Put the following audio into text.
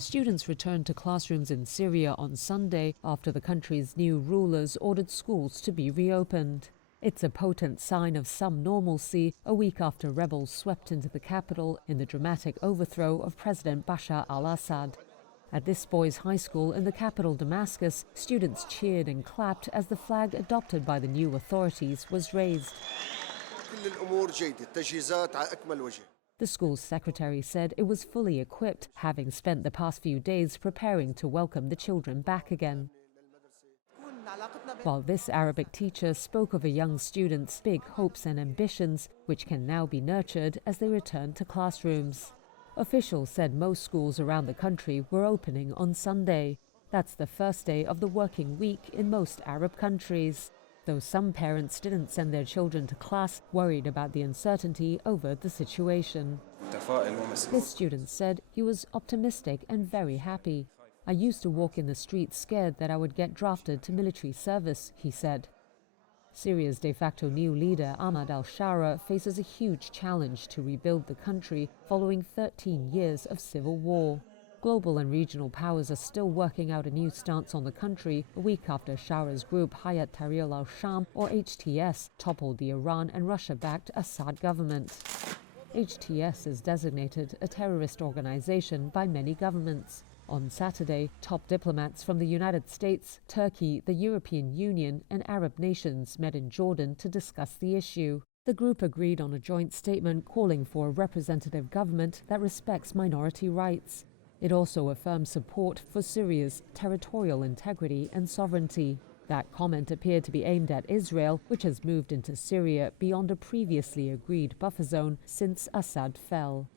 Students returned to classrooms in Syria on Sunday after the country's new rulers ordered schools to be reopened. It's a potent sign of some normalcy a week after rebels swept into the capital in the dramatic overthrow of President Bashar al-Assad. At this boys' high school in the capital Damascus, students cheered and clapped as the flag adopted by the new authorities was raised. The school's secretary said it was fully equipped, having spent the past few days preparing to welcome the children back again. While this Arabic teacher spoke of a young student's big hopes and ambitions, which can now be nurtured as they return to classrooms. Officials said most schools around the country were opening on Sunday. That's the first day of the working week in most Arab countries, though some parents didn't send their children to class, worried about the uncertainty over the situation. This student said he was optimistic and very happy. "I used to walk in the streets scared that I would get drafted to military service," he said. Syria's de facto new leader, Ahmad al-Sharaa, faces a huge challenge to rebuild the country following 13 years of civil war. Global and regional powers are still working out a new stance on the country a week after Shara's group Hayat Tahrir al-Sham, or HTS, toppled the Iran and Russia-backed Assad government. HTS is designated a terrorist organization by many governments. On Saturday, top diplomats from the United States, Turkey, the European Union, and Arab nations met in Jordan to discuss the issue. The group agreed on a joint statement calling for a representative government that respects minority rights. It also affirmed support for Syria's territorial integrity and sovereignty. That comment appeared to be aimed at Israel, which has moved into Syria beyond a previously agreed buffer zone since Assad fell.